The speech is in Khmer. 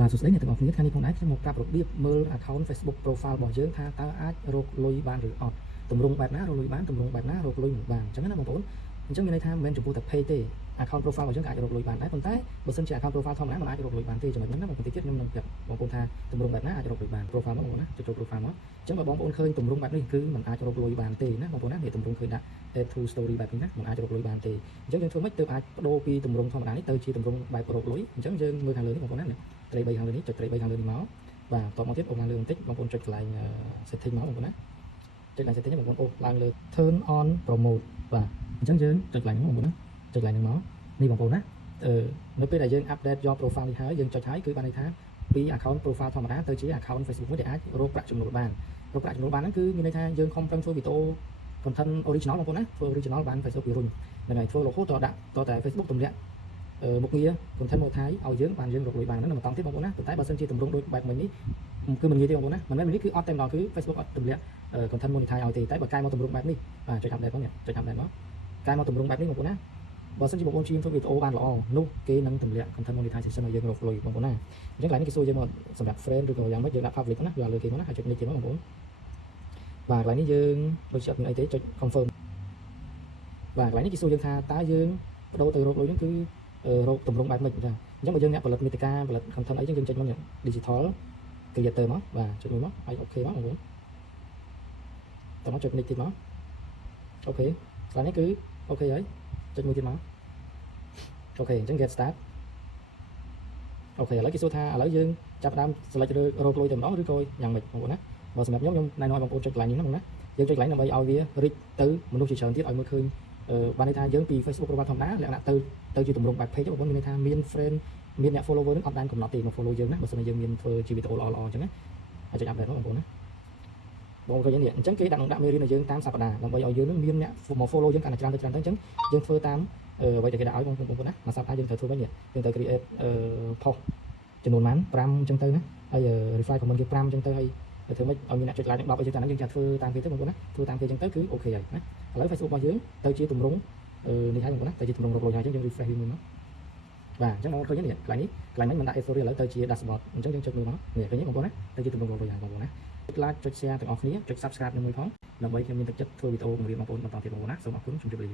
បាទសួស្តីអ្នកទាំងអស់គ្នាថ្ងៃនេះផងដែរខ្ញុំមកប្រាប់របៀបមើល account Facebook profile របស់យើងថាតើអាចរកលុយបានឬអត់ទម្រង់បែបណារកលុយបានទម្រង់បែបណារកលុយមិនបានអញ្ចឹងណាបងប្អូនអញ្ចឹងមានន័យថាមិនមែនចំពោះតែ page ទេ account profile របស់យើងអាចរកលុយបានដែរប៉ុន្តែបើសិនជា account profile ធម្មតាមិនអាចរកលុយបានទេចំណុចហ្នឹងណាបងប្អូនទៀតខ្ញុំនឹងប្រាប់បងប្អូនថាទម្រង់បែបណាអាចរកលុយបាន profile មកបងប្អូនណាចុចចូល profile មកអញ្ចឹងបើបងប្អូនឃើញទម្រង់បែបនេះគឺមិនអាចរកលុយបានទេណាបងប្អូនណានេះទម្រង់ឃើញដាក់ add to story បែបនេះណាមិនអាចរកលុយបានទេអញ្ចឹងយើងធ្វើម៉េចទើបអាចបដូរពីទម្រង់ធម្មតានេះទៅជាទម្រង់បែបរកលុយអញ្ចឹងយើងមើលខាងលើនេះបងប្អូនណាត្រី3ខាងលើនេះចុចត្រី3ខាងលើនេះមកបាទតមកទៀតអូសឡើងលើបន្តិចបងប្អូនចុចកន្លែង setting មកបងប្អូនណាចុចកន្លែង setting បងប្អូនអូសឡើងលើ turn on promote បាទអញ្ចឹងយើងចុចកន្លែងហ្នឹងបងប្អូនណាចុចកន្លែងហ្នឹងមកនេះបងប្អូនណានៅពេលដែលយើង update យក profile នេះហើយយើងចុចហើយគឺបានន័យថាពី account profile ធម្មតាទៅជា account Facebook មួយដែលអាចរកប្រាក់ចំណូលបានរកប្រាក់ចំណូលបានហ្នឹងគឺមានន័យថាយើងខំប្រឹងធ្វើវីដេអូ content original បងប្អូនណាធ្វើ original បាន Facebook ពីរុញហ្នឹងហើយធ្វើរហូតដល់ដាក់តតែ Facebook ទម្លាក់មុខងារ content មកថៃឲ្យយើងបានយើងរកលុយបានហ្នឹងមិនតង់ទៀតបងប្អូនណាតែបើសិនជាទម្រង់ដូចបែបមិញនេះគឺមិនងាយទេបងប្អូនណាមិនមែននេះគឺអត់តែម្ដងគឺ Facebook អត់ទម្លាក់ content monetize ឲ្យទេតែបើកែមកទម្រង់បែបនេះបាទចុច update ផងនេះចុច update មកកែមកទម្រង់បែបនេះបងប្អូនណាបើសិនជាបងប្អូនព្យាយាមធ្វើវីដេអូបានល្អនោះគេនឹងទម្លាក់ content monetization ឲ្យយើងរកលុយបងប្អូនណាអញ្ចឹងកន្លែងនេះគេសួរយើងមកសម្រាប់ friend ឬក៏យ៉ាងម៉េចយើងដាក់ public ណាយកលើគេមកណាហើយចុចនេះគេមកបងប្អូនបាទកន្លែងនេះយើងដូចជាអត់មានអីទេចុច confirm បាទកន្លែងនេះគេសួរយើងថាតើយើងបដូរទៅរកលុយហ្នឹងគឺរកទម្រង់បែបម៉េចចាអញ្ចឹងបើយើងអ្នកផលិតមាតិកាផលិត content អីយើងចុចមកនេះ digital creator មកបាទចុចមួយមកហើយអូខេមកបងប្អូនតោះមកចុចនេះទៀតមកអូខេកន្លែងនេះគឺអូខេហើយចុចមួយទៀតមកអូខេអញ្ចឹង get start អូខេឥឡូវគេសួរថាឥឡូវយើងចាប់ដើម select រកលុយតែម្ដងឬក៏យ៉ាងម៉េចបងប្អូនណាបើសម្រាប់ខ្ញុំណែនាំឲ្យបងប្អូនចុចកន្លែងនេះហ្នឹងណាយើងចុចកន្លែងដើម្បីឲ្យវា reach ទៅមនុស្សជាច្រើនទៀតឲ្យមើលឃើញបានន័យថាយើងពី Facebook profile ធម្មតាលក្ខណៈទៅជាទម្រង់បែប page បងប្អូនមានន័យថាមាន friend មានអ្នក follower នឹងអត់បានកំណត់ទេមក follow យើងណាបើសិនជាយើងមានធ្វើជាវីដេអូល្អៗអញ្ចឹងណាហើយចុច update បងប្អូនណាបងឃើញនេះអញ្ចឹងគេដាក់មេរៀនឲ្យយើងតាមសប្តាហ៍ដើម្បីឲ្យយើងនឹងមានអ្នកមក follow យើងកាន់តែច្រើនទៅច្រើនទៅអញ្ចឹងយើងធ្វើតាមអ្វីដែលគេដាក់ឲ្យបងប្អូនណាមួយសប្តាហ៍យើងត្រូវធ្វើវិញយើងត្រូវ create post ចំនួនប៉ុន្មាន5អញ្ចឹងទៅណាហើយ reply comment គេ5អញ្ចឹងទៅហើយធ្វើម៉េចឲ្យមានអ្នកចុច like 10អីចឹងតែហ្នឹងយើងចាធ្វើតាមគេទៅបងប្អូនណាធ្វើតាមគេអញ្ចឹងទៅគឺអូខេហើយណាឥឡូវ Facebook របស់យើងទៅជាទម្រង់នេះហើយបងប្អូនណាទៅជាទម្រង់រកលុយហើយអញ្ចឹងយើង refresh វាមួយមកបាទអញ្ចឹងបងប្អូនឃើញនេះកន្លែងនេះកន្លែងនេះមិនដាក់ story ឥឡូវទៅជា dashboard អញ្ចឹងយើងចុចមើលមកនេះឃើញទេបងប្អូនណាទៅជាទម្រង់រកលុយហើយបងប្អូនណាចុច like ចុច share ទាំងអស់គ្នាចុច subscribe នឹងមួយផងដើម្បីខ្ញុំមានទឹកចិត្តធ្វើវីដេអូបង្រៀនបងប្អូនបន្តទៀតបងប្អូនណាសូមអរគុណជម្រាបលា